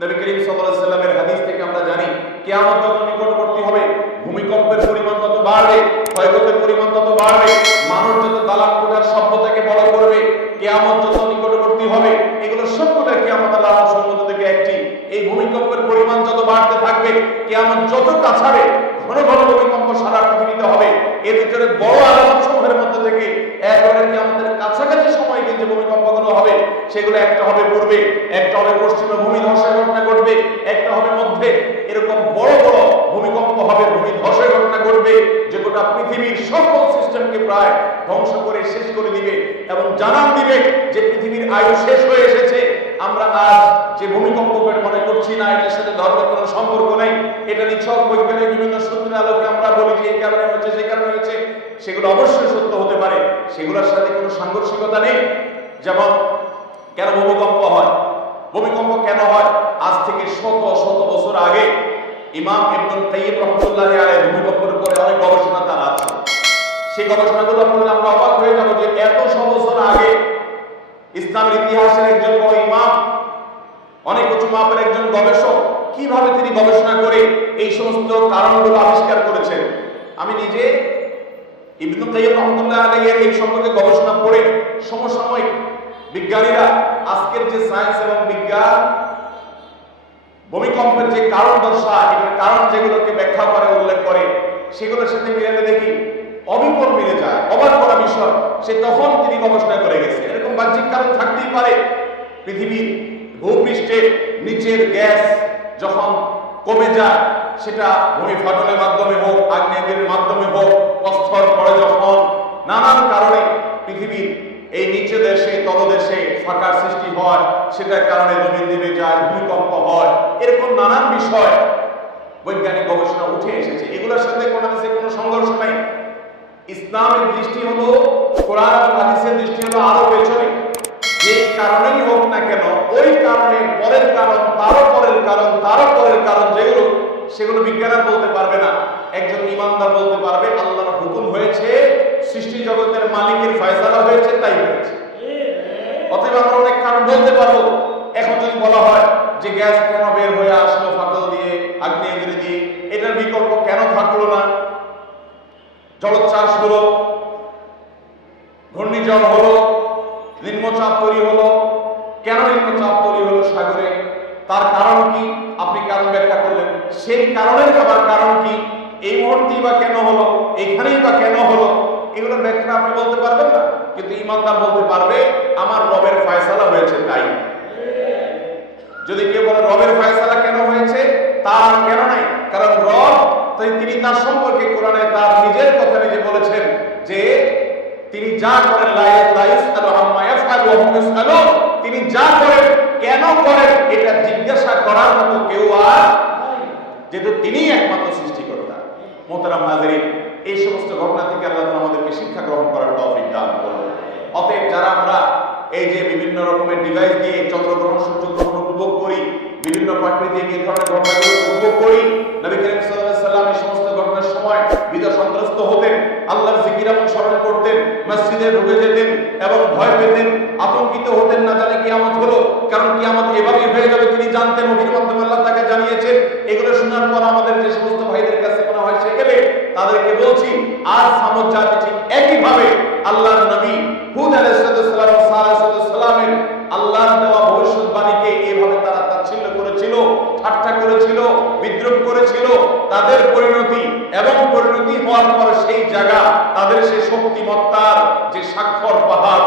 নবী করিম সাল্লামের হাদিস থেকে আমরা জানি, কিয়ামত যত নিকটবর্তী হবে, ভূমিকম্পের পরিমাণ তত বাড়বে, ক্ষয়ক্ষতির পরিমাণ তত বাড়বে, মানুষ যত দালান কোঠার সভ্যতাকে বড় করবে, কিয়ামত যত নিকটবর্তী হবে, এগুলো সবগুলো কিয়ামত আল্লাহ সম্মত থেকে একটি। এই ভূমিকম্পের পরিমাণ যত বাড়তে থাকবে, কিয়ামত যত কাছাবে, ঘন ঘন ভূমিকম্প সারা পৃথিবীতে হবে। এর ভিতরে বড় সমূহের মধ্যে থেকে একেবারে কিয়ামতের কাছাকাছি সময়ে যে ভূমিকম্পগুলো হবে সেগুলো একটা হবে পূর্বে, একটা হবে পশ্চিমে ভূমি ধসের ঘটনা ঘটবে, একটা হবে মধ্যে। এরকম বড় বড় ভূমিকম্প হবে, ভূমি ধসের ঘটনা ঘটবে, যে গোটা পৃথিবীর সকল সিস্টেমকে প্রায় ধ্বংস করে শেষ করে দিবে এবং জানান দিবে যে পৃথিবীর আয়ু শেষ হয়ে এসেছে। আমরা আজ যে ভূমিকম্প মনে করছি না, এটার সাথে ধর্মের কোনো সম্পর্ক নেই। এটা নিছক বৈজ্ঞানিক বিভিন্ন সূত্রের আলোকে আমরা বলি যে এই কারণে হচ্ছে সেই কারণে হয়েছে। সেগুলো অবশ্যই সত্য হতে পারে। সেগুলোর সাথে কোনো সাংঘর্ষিকতা নেই। যেমন কেন ভূমিকম্প হয়? ভূমিকম্প কেন হয়? আজ থেকে শত শত বছর আগে ইমাম ইবনুল কাইয়িম রহমাতুল্লাহি আলাইহি ভূমিকম্পের উপরে অনেক গবেষণা তার আছে। সেই গবেষণাগুলো পড়লে আমরা অবাক হয়ে যাব যে এত বছর আগে ইসলামের ইতিহাসের একজন বড় ইমাম, অনেক উঁচু মাপের একজন গবেষক কীভাবে তিনি গবেষণা করে এই সমস্ত কারণগুলো আবিষ্কার করেছেন? আমি নিজে ইবনু কাইয়িম রহমাতুল্লাহ আলাইহির এই সম্পর্কে গবেষণা করে সমসাময়িক বিজ্ঞানীরা আজকের যে সায়েন্স এবং বিজ্ঞান, ভূমিকম্পের যে কারণ দর্শায় এটার কারণ যেগুলোকে ব্যাখ্যা করে, উল্লেখ করে, সেগুলোর সাথে মিলালে দেখি অবিপর মিলে যায়, অবাক করা বিষয়। সে তখন তিনি গবেষণা করে গেছে এরকম বাহ্যিক কারণ থাকতেই পারে। পৃথিবীর ভূপৃষ্ঠের নিচের গ্যাস যখন কমে যায়, সেটা ভূমি ফাটলের মাধ্যমে হোক, আগ্নেয়গিরির মাধ্যমে হোক প্রস্তর পড়ে যখন নানান কারণে পৃথিবীর দেশে ফাঁকার সৃষ্টি হয়, সেটার কারণে জমিন নেমে যায় ভূমিকম্প হয়। এরকম নানান বিষয় বৈজ্ঞানিক গবেষণা উঠে এসেছে। এগুলোর সাথে কোনো কোনো সংঘর্ষ নাই। ইসলামের দৃষ্টি হলো, কোরআন হাদিসের দৃষ্টি হলো আরও পেছনে। যে কারণেই হোক না কেন, ওই কারণে পরের কারণ, তারও পরের কারণ, তারও পরের কারণ যেগুলো, সেগুলো বিজ্ঞান বলতে পারবে না। একজন ইমানদার বলতে পারবে, আল্লাহর হুকুম হয়েছে, সৃষ্টি জগতের মালিকের ফয়সালা হয়েছে তাই হয়েছে অতএব আমরা অনেক কারণ বলতে পারব এখন যদি বলা হয় যে গ্যাস কেন বের হয়ে আসলো ফাটল দিয়ে আগ্নেয়গিরি দিয়ে এটার বিকল্প কেন থাকল না? জলোচ্ছ্বাস হলো, ঘূর্ণিঝড় হলো, নিম্নচাপ তৈরি হলো। কেন নিম্নচাপ তৈরি হলো সাগরে? তার কারণ কি? আপনি কারণ ব্যাখ্যা করলেন? সেই কারণের আবার কারণ কি? এই মুহূর্তেই বা কেন হলো? এখানেই বা কেন হলো? এগুলো ব্যাখ্যা আপনি বলতে পারবেন না, কিন্তু ইমানদার বলতে পারবে, আমার রবের ফয়সালা হয়েছে তাই। যদি কেউ বলে রবের ফয়সালা কেন হয়েছে তার কেন নাই? কারণ রব, তাই তিনি তার সম্পর্কে কোরআনে তার নিজের কথা নিজে বলেছেন যে, তিনি যা করেন তিনি যা করেন, কেন করেন, এটা জিজ্ঞাসা করার মতো কেউ আর যেহেতু তিনিই একমাত্র সৃষ্টিকর্তা। মোহতারাম হাজিরিন এই সমস্ত ঘটনা থেকে আল্লাহ আমাদেরকে শিক্ষা গ্রহণ করার তৌফিক দান করুন। অতএব যারা আমরা এই যে বিভিন্ন রকমের ডিভাইস দিয়ে চন্দ্রগ্রহণ, সূর্যগ্রহণ উপভোগ করি, বিভিন্ন প্রাকৃতিক এই ধরনের ঘটনাগুলো উপভোগ করি, নবী করিম সাল্লাম এই সমস্ত ঘটনার সময় বিদ সন্ত্রস্ত হতেন, আল্লাহর জিকির এবং স্মরণ করতেন, মসজিদে ঢুকে যেতেন এবং ভয় পেতেন, আতঙ্কিত হতেন না জানে কিয়ামত হলো, কারণ কিয়ামত এভাবেই হয়ে যাবে, তিনি জানতেন নবীর মাধ্যমে আল্লাহ তাকে জানিয়েছেন। এগুলো শোনার পর আমাদের যে সমস্ত ভাইদের কাছে মনে হয় সেখানে তাদেরকে বলছি, আর সামত জাতি ঠিক একইভাবে আল্লাহর নবী হুদ আলাইহিস সালাম তাদের পরিণতি এবং পরিণতি হওয়ার পর সেই জায়গা তাদের সেই শক্তিমত্তার যে স্বাক্ষর পাহাড়